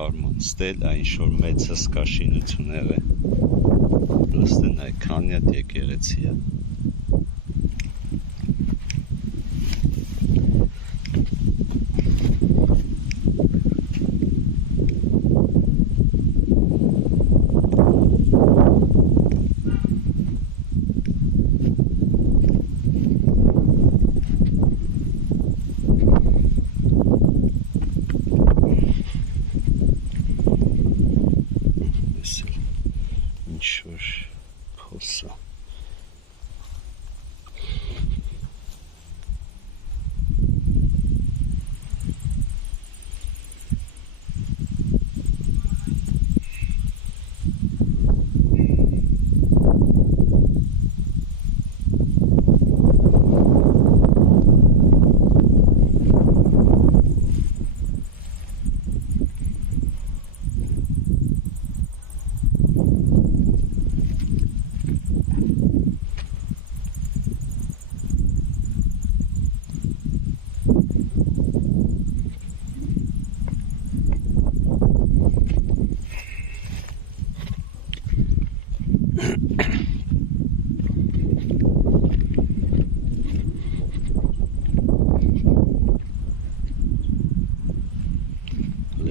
Արման ստել այն շոր մեծ հսկա շինությունները լստեն այքան յատ եկեղեցի է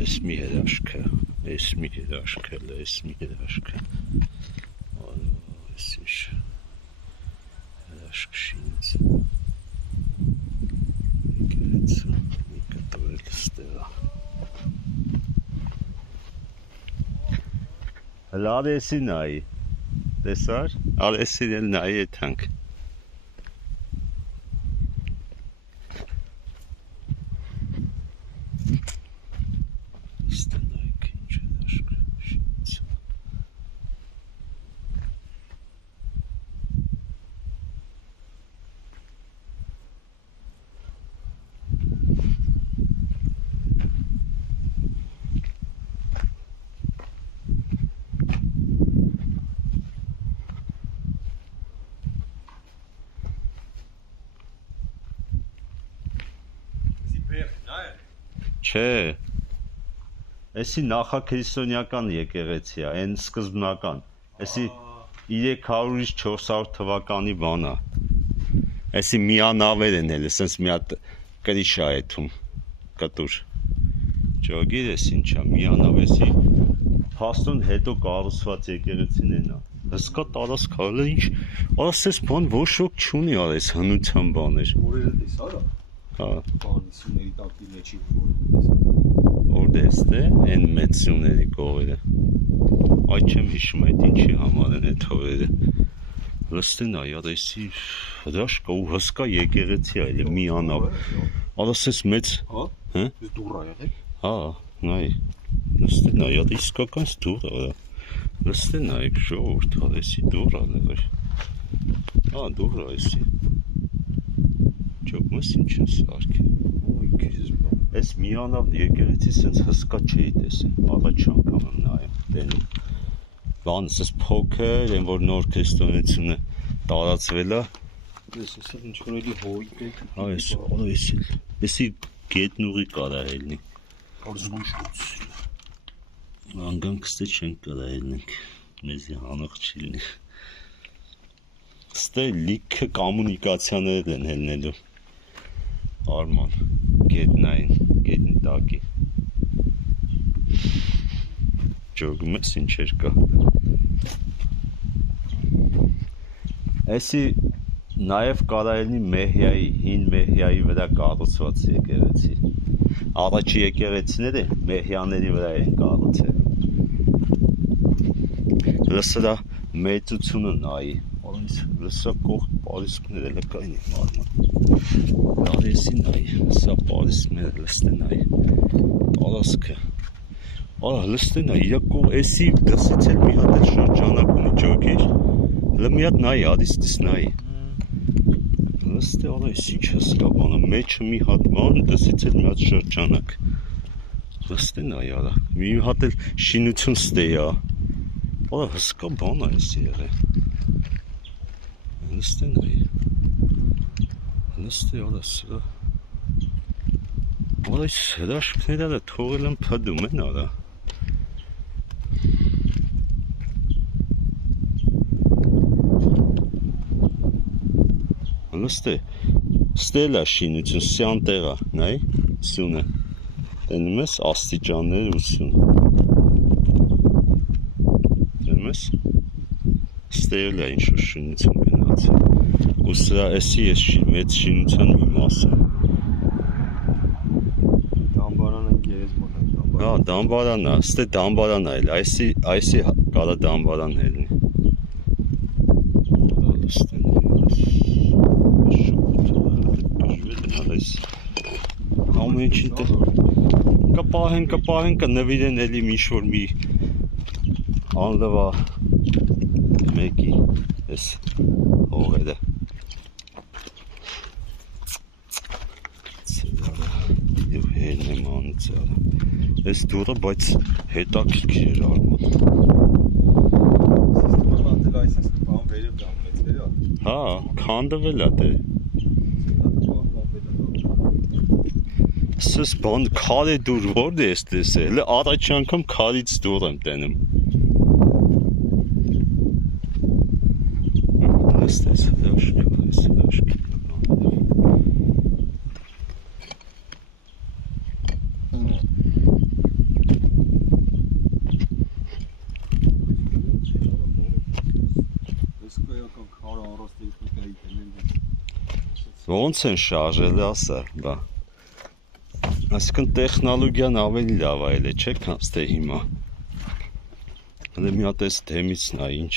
Լեսմի հրաշքը այսիշ հրաշք շինց եկեղեցու մի կտորել ստեղա լավ եսի նայի Տեսար, արեսին էլ նայի եթանք։ Ստենայք ինչ է դաշկը, շինց։ Չէ, էսի նախաքրիստոնեական եկեղեցի է, այն սկզբնական, էսի 300-ից 400 թվականի բան է, էսի միանավեր են էլ, սենց մի հատ կրիշ է եթում, կտուր, ճոգիր ես ինչա, միանավեսի հաստուն հետո կառուցված եկեղեցին են է, հսկա տարածք արել է ինչ, արա սես բան ոչ ոք չունի արես հնության բաներ։ Որերը տեսարա։ Հա։ Բանիսուների տակի մեջի որերը տեսարա։ Որտես թե այն մեծ սյուների կողերը։ Այդ չեմ հիշում այդ ինչի համար են այդ հորերը։ Լստին է, յադեսի հրաշք ու հսկա եկեղեցի է, էլի մի անավ։ Արասես մեծ։ Հա։ Հա։ Ես դուռա եղել։ Հա, նայ։ Լստին է, յադ իսկական դուռ է։ Լստին է, ժողովուրդ արեսի դուռ է եղել։ Հա, դուռ է էսի։ Ճոգ մս ինչ են սարքի։ Ոյ քիզ բան։ Այս միանավ եկեղեցի սենց հսկա չէի տեսել, առաջ անգամ եմ նայում, տենում։ Բան, սենց փոքր, այն որ նոր քրիստոնեությունը տարածվել է։ Ես ասել ինչ որ էլի հոյտ է։ Հա, էսի գետն ուղի կարա ելնի։ Արզուշուց։ Անգամ կստե չեն կարա ելնենք, մեզի հանող չի լինի։ Ստե լիքը կոմունիկացիաներ են ելնելու։ Արման, գետնային, գետնի տակի։ Ճոգում ես ինչեր կա։ Էսի նաև կարայելնի Մեհյայի, հին Մեհյայի վրա կառուցված եկեղեցի։ Առաջի եկեղեցիները Մեհյաների վրա են կառուցել։ Լսրա մեծությունը նայի, լսրա կողք պարիսկներ էլ կային իմ արման։ Արեսի նայի, սա պարիսկներ լստե նայի, տարասկը։ Արա լստե նայի, իրակող էսի դսից էլ մի հատ էլ շրջանակ ունի ճոգիր, լը մի հատ նայի, արիստիս նայի։ Լստե արա ես ինչ հսկա բանը, մեջը մի հատ բան, դսից էլ մի հատ շրջանակ։ Լստե նայի արա, մի հատ էլ շինություն ստե է։ Արա հսկա բան է էսի եղել։ Լստե նայի։ Լստե արա սրա։ Արա այս հրաշքները թողել եմ փդում են արա։ Լստե, ստելա շինություն, սյան տեղա, նայ, սյունը, տենում ես աստիճաններ ու սյուն, տենում ես, ստելա ինչ-որ շինություն գնացել, ու սրա էսի ես մեծ շինության մի մասը։ Դամբարանը գերեզման է, դամբարանը։ Հա, դամբարանա, ստե դամբարանա էլ, այսի կարա դամբարան հելնի։ Ամեն ինչին տեղ կպահեն, կնվիրեն էլի ինչ-որ մի անլվա մեկի ես հողերը և հերն եմ անուց արա ես դուրը, բայց հետաքրքիր էր արման հա, քանդվել է դե Սս բան քարե դուր որդ ես տեսել, առաջ անգամ քարից դուր եմ տենում Լստես հրաշք Ոնց են շարժել ասա, բա Այսինքն տեխնոլոգիան ավելի լավ այլ է, չէ՞ քան ստե հիմա։ Հələ մի հատ էս դեմից նա ինչ։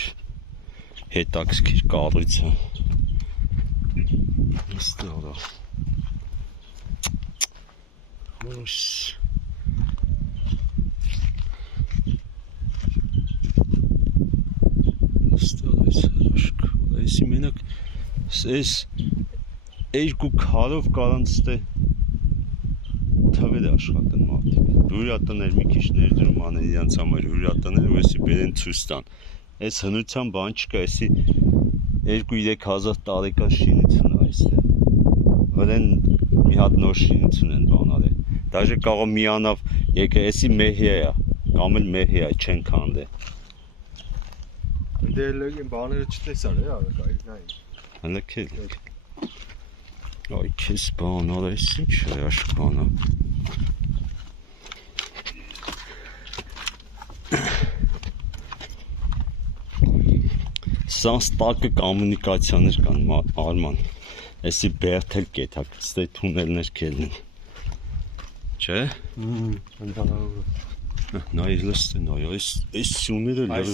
հետաքրքիր կառույց է։ Ստորա։ Ոս։ Ստորա սարաշք։ Այսի մենակ այս երկու քարով կարան ստե թվեր աշխատեն մարդիկ։ Հյուրատներ մի քիչ ներդրում անել իրենց համար հյուրատներ, որսի բերեն ցույց տան։ Այս հնության բան չկա, այսի 2-3 հազար տարեկան շինություն է այստեղ։ Որեն մի հատ նոր շինություն են բան արել։ Դաժե կարող միանավ եկեղեցի մեհիա է, կամ էլ մեհիա չեն քանդել։ Դե լեգեն բաները չտեսար է, արագ նայ։ Հլքել։ Այ քեզ բան արա, այս ինչ է աշխանա։ Սանց տակը կոմունիկացիաներ կան Արման։ Էսի բերթել կետակ, ստե թունելներ կելն են։ Չէ։ Ընդհանրապես։ Նայ լստը նայ, այս սյուները լավ։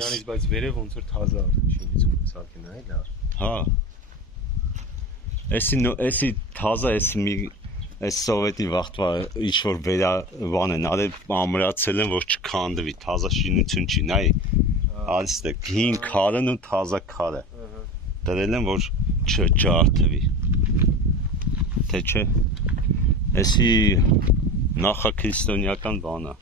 Այս բայց վերև ոնց որ թազա շինություն է սարքեն այ լավ։ Հա։ Էսի թազա էս մի այս սովետի վաղտվա ինչ որ վերա բան են, արել ամրացել են որ չքանդվի, թազա շինություն չի, նայ։ Այստեղ հին քարն ու թազա քարը։ Դրել են որ չջարդվի։ Թե չէ։ Էսի նախաքրիստոնեական բան է։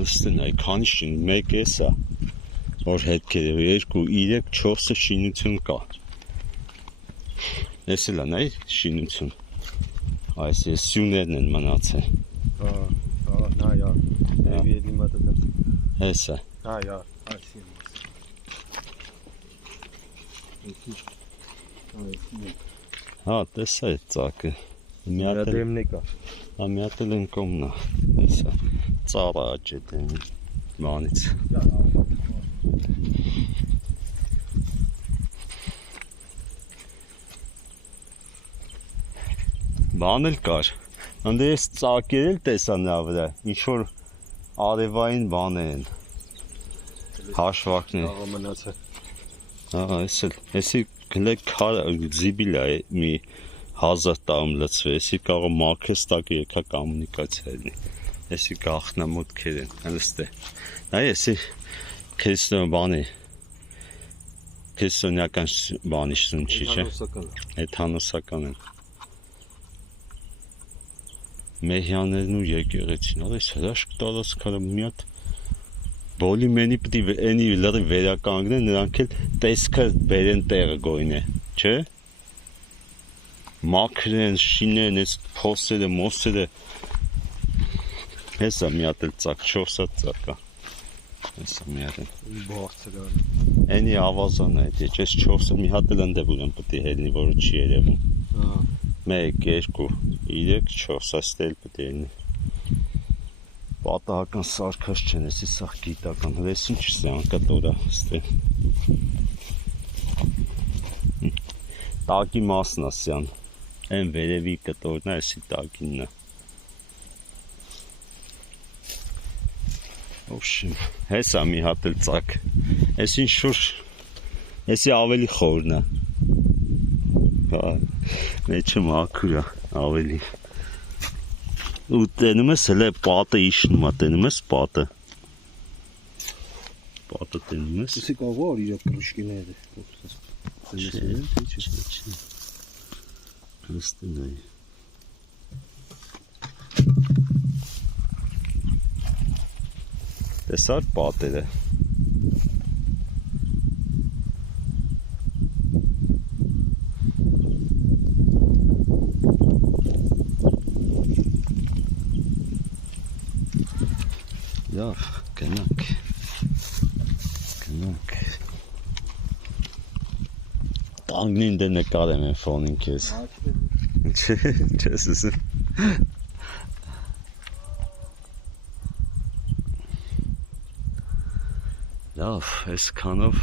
Ըստեն այքանի շին, մեկ էս է, որ հետքեր է, 2, 3, 4 շինություն կա։ Ես էլ են այ շինություն, այս ես սյուներն են մնացել։ Նա յա, էվի էլի մատը դա։ Ես է։ Հա յա, այսի եմ։ Հա, տեսա է ծակը։ Դեմն է կա։ Հա, մի հատ էլ ընկոմն է, ես է, ծառը աճ է դեմի, մանից։ Բան էլ կար, ընդ ես ծակեր էլ տեսա նրա վրա, ինչ-որ արևային բաներ են, հաշվակներ։ Աղա մնացը։ Հա, եսի գլեք քար զիբիլ է մի 1000 տարում լծվի, եսի կարող մաքես տակը եկա կոմունիկացիա լինի, եսի գաղտնամուտքեր են, հլստե։ Նայ եսի քրիստոնեական բանի շունչի, չէ։ Էթանոսական են։ Մեհյաներն ու եկեղեցին, այս հրաշք տարածքարը մի հատ բոլիմենի պիտի էնի լրի վերականգնեն, նրանք էլ տեսքը բերեն տեղը գոյն է, չէ։ Մաքրեն, շինեն, այս փոսերը, մոսերը, հեսա մի հատ էլ ծակ, 4 հատ ծակ է, հեսա մի հատ էլ, էնի ավազան է, ես 4 մի հատ էլ ընդև ուրեն պտի հելնի, որը չի երևում, 1, 2, 3, 4, աստե էլ պտի հելնի, պատահական սարքած չեն, եսի սաղ գիտական, հլես ինչ սե անկատորա, աստե, տակի մասն ասյան, են վերևի կտորն է, եսի տակինն է, Ոբշեմ, հեսա մի հատ էլ ծակ, ես ինչ շուր, եսի ավելի խորն է, մեջը մաքուր է, ավելի, ու տենում ես հլե պատը իշնում է, տենում ես պատը տենում ես, Եսի կաղոր իրակ կրուշկիներ է, չէ, հստին է, տեսար պատերը, լավ, գնանք, տանգնին դե նկարեմ են ֆոնին կեզ, չես ուսում, լավ, այս կանով